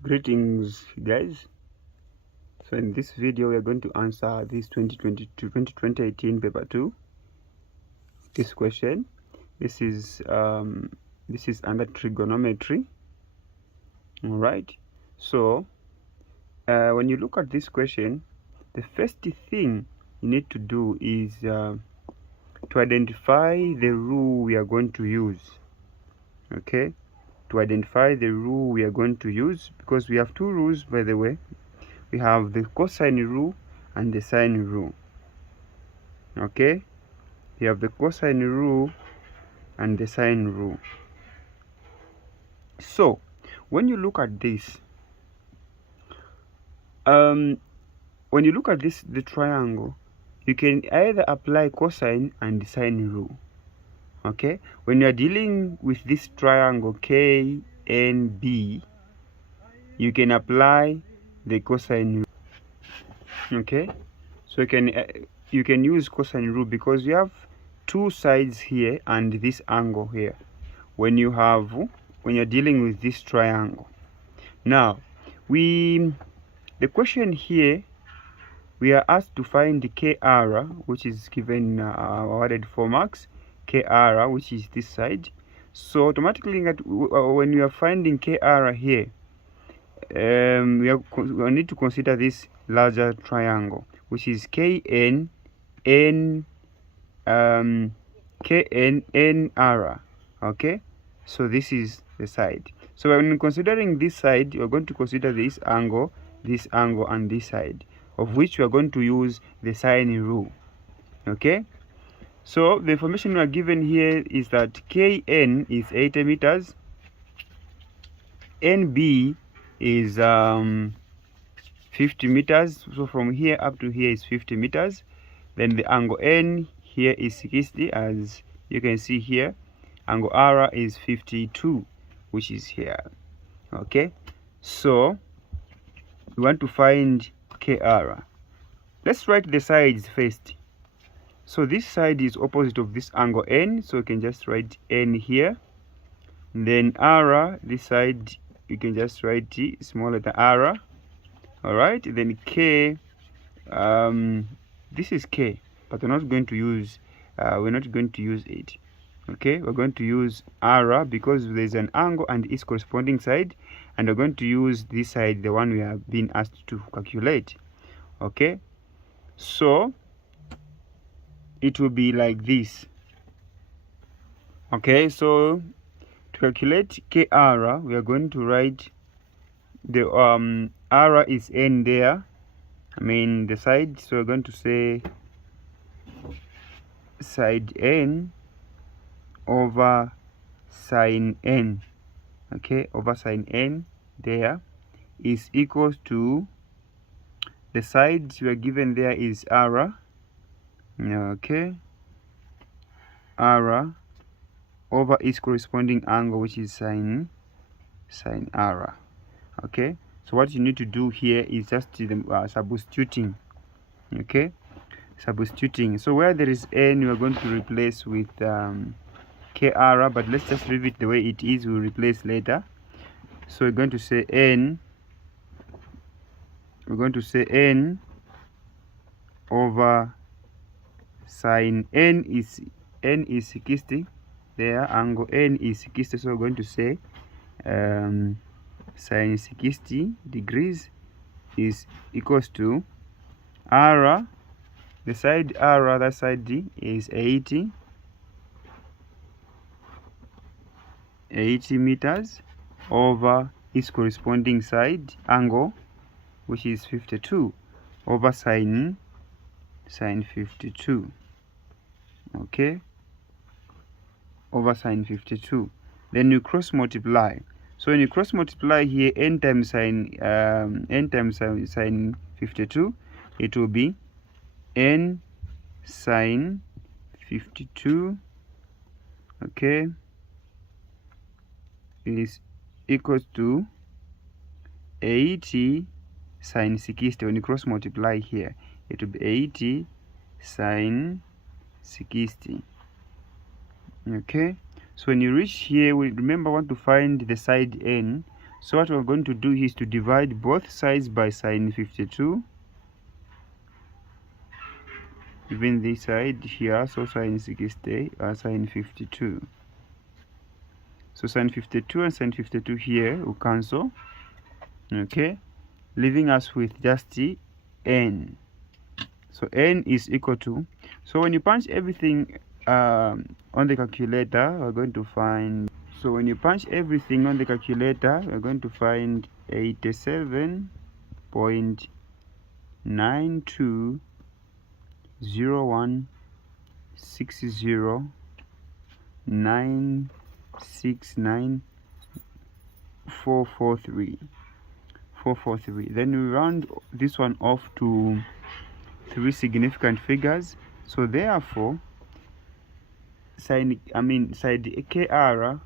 Greetings guys. So in this video we are going to answer this 2018 paper 2, this question. This is under trigonometry. All right, so when you look at this question, the first thing you need to do is to identify the rule we are going to use. Okay, to identify the rule we are going to use, because we have two rules, by the way. We have the cosine rule and the sine rule. Okay, we have the cosine rule and the sine rule. So when you look at this, the triangle, you can either apply cosine and sine rule. Okay, when you are dealing with this triangle KNB, you can apply the cosine rule. Okay, so you can use cosine rule because you have two sides here and this angle here when you're dealing with this triangle. Now the question here, we are asked to find the KR, which is given awarded 4 marks. KR, which is this side. So automatically when you are finding KR here, we need to consider this larger triangle, which is KNNR. Okay, so this is the side. So when considering this side, you're going to consider this angle, and this side, of which we are going to use the sine rule. Okay, so the information we are given here is that KN is 80 meters, NB is 50 meters. So from here up to here is 50 meters. Then the angle N here is 60, as you can see here. Angle R is 52, which is here. Okay, so we want to find KR. Let's write the sides first. So this side is opposite of this angle N, so you can just write N here. Then R, this side, you can just write T, small letter R. All right, then K, this is K, but we're not going to use it. Okay, we're going to use R because there's an angle and its corresponding side, and we're going to use this side, the one we have been asked to calculate. Okay, so it will be like this. Okay, so to calculate KR, we are going to write the R is N there, the side, so we're going to say side N over sine N. Okay, over sine N there is equals to the side we are given there is R. Okay, R over its corresponding angle, which is sine R. Okay, so what you need to do here is just substituting. Okay, substituting. So where there is N, we are going to replace with KR, but let's just leave it the way it is. We'll replace later. So we're going to say N. We're going to say N over sine N is 60. There, angle N is 60. So we're going to say sine 60 degrees is equals to R. The side R, that side D, is 80 meters over its corresponding side angle, which is 52, over sine 52. Okay, over sine 52. Then you cross multiply. So when you cross multiply here, n times sine 52, it will be n sine 52. Okay, is equals to 80 sine 60. When you cross multiply here, it will be 80 sine 60. Okay, so when you reach here, we want to find the side N. So what we're going to do is to divide both sides by sine 52. Even this side here, so sine 60 sine 52. So sine 52 and sine 52 here will cancel, okay, leaving us with just n. So n is equal to, so when you punch everything on the calculator, we're going to find, so when you punch everything on the calculator, we're going to find 87.9201609694443. Then we round this one off to 3 significant figures. So therefore side KR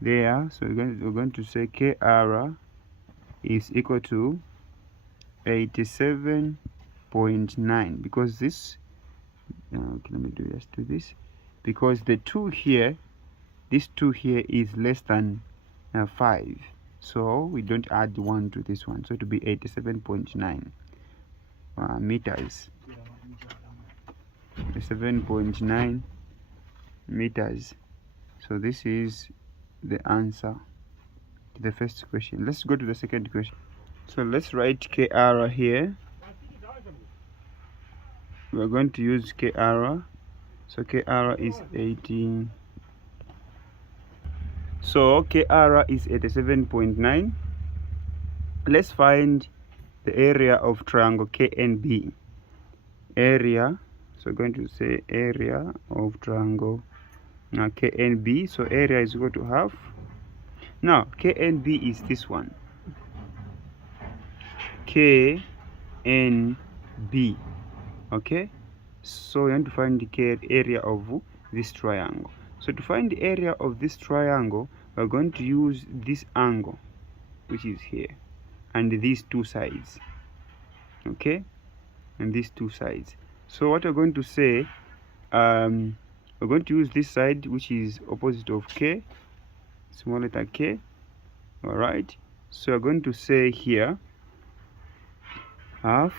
there, so we're going to say KR is equal to 87.9, because this okay, let me just do this, because the 2 here, this 2 here is less than 5, so we don't add 1 to this one, so it will be 87.9 meters. 7.9 meters. So this is the answer to the first question. Let's go to the second question. So let's write KR here. We're going to use KR. So KR is 18. So KR is 87.9. Let's find the area of triangle KNB. Area, so we're going to say area of triangle KNB. So area is equal to half. Now KNB is this one, KNB, okay. So we want to find the area of this triangle. So to find the area of this triangle, we're going to use this angle, which is here, and these two sides, okay, and these two sides. So what we're going to say, we're going to use this side, which is opposite of K, small letter K. All right, so we're going to say here half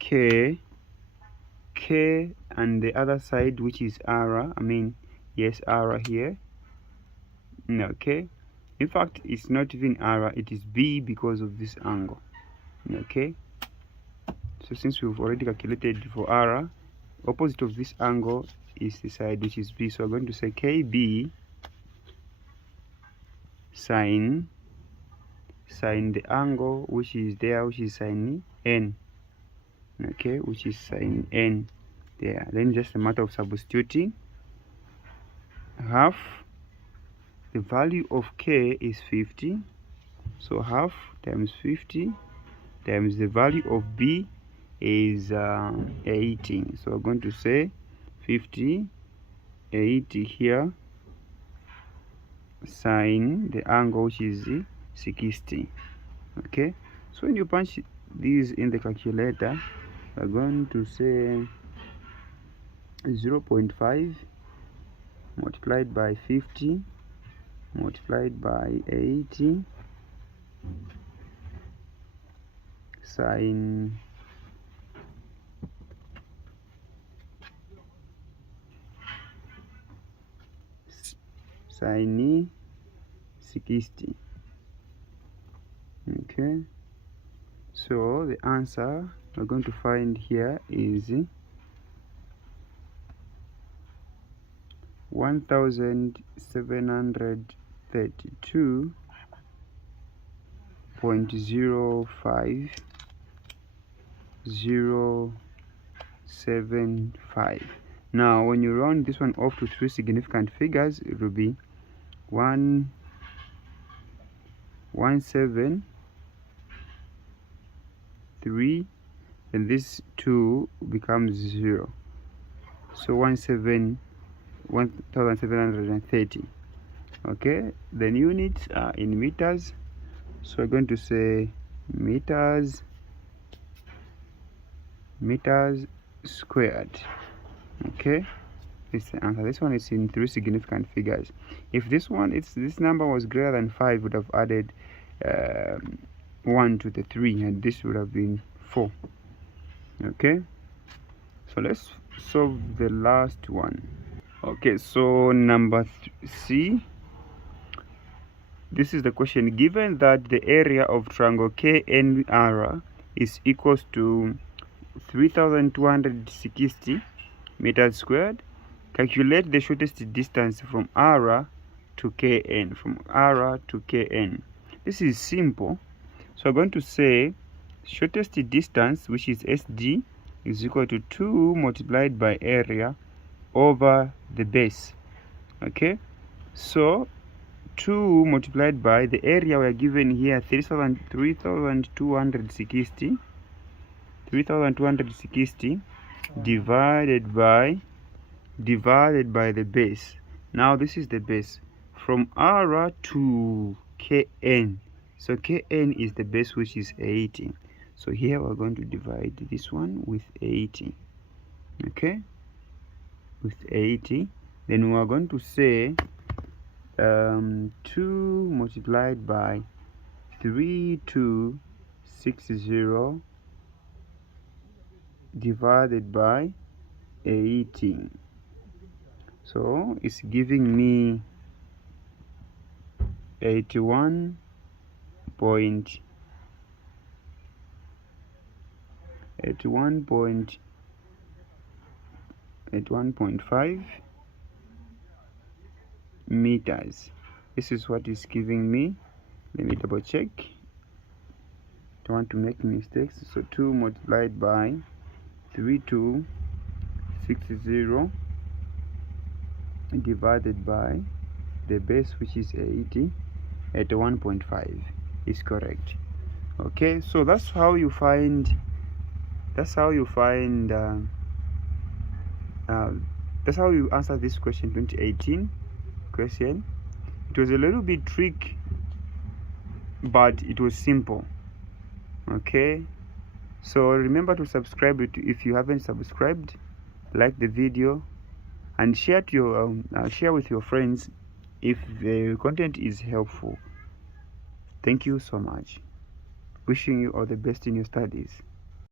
K, and the other side, which is R, R here, okay. In fact, it's not even R, it is B because of this angle, okay. So since we've already calculated for R, opposite of this angle is the side which is B. So we're going to say KB sine the angle which is there, which is sine N, okay, which is sine N there. Then just a matter of substituting. Half, the value of K is 50, so half times 50 times the value of B is 18. So we're going to say 50, 80 here, sine the angle which is 60, okay. So when you punch these in the calculator, we're going to say 0.5 multiplied by 50 multiplied by 80 sine 60, okay. So the answer we're going to find here is 1732.05075. Now when you round this one off to 3 significant figures, it will be 173, and this 2 becomes 0, so 1730, okay. Then units are in meters, so we're going to say meters squared, okay. is the answer. This one is in 3 significant figures. If this number was greater than 5, would have added 1 to the 3, and this would have been 4. Okay, so let's solve the last one. Okay, so number C. This is the question. Given that the area of triangle KNR is equals to 3260 meters squared, calculate the shortest distance from R to KN. From R to KN. This is simple. So I'm going to say shortest distance, which is SD, is equal to 2 multiplied by area over the base. Okay, so 2 multiplied by the area we are given here, 3260 divided by the base. Now this is the base from R to KN. So KN is the base, which is 80. So here we're going to divide this one with 80. Okay, with 80. Then we are going to say 2 multiplied by 3260 divided by 80. So it's giving me 81.5 meters. This is what is giving me. Let me double check. Don't want to make mistakes. So 2 multiplied by 3260 divided by the base, which is 80, at 1.5 is correct. Okay, so that's how you find that's how you answer this question, 2018 question. It was a little bit tricky, but it was simple. Okay, so remember to subscribe if you haven't subscribed, like the video, and share with your friends if the content is helpful. Thank you so much. Wishing you all the best in your studies.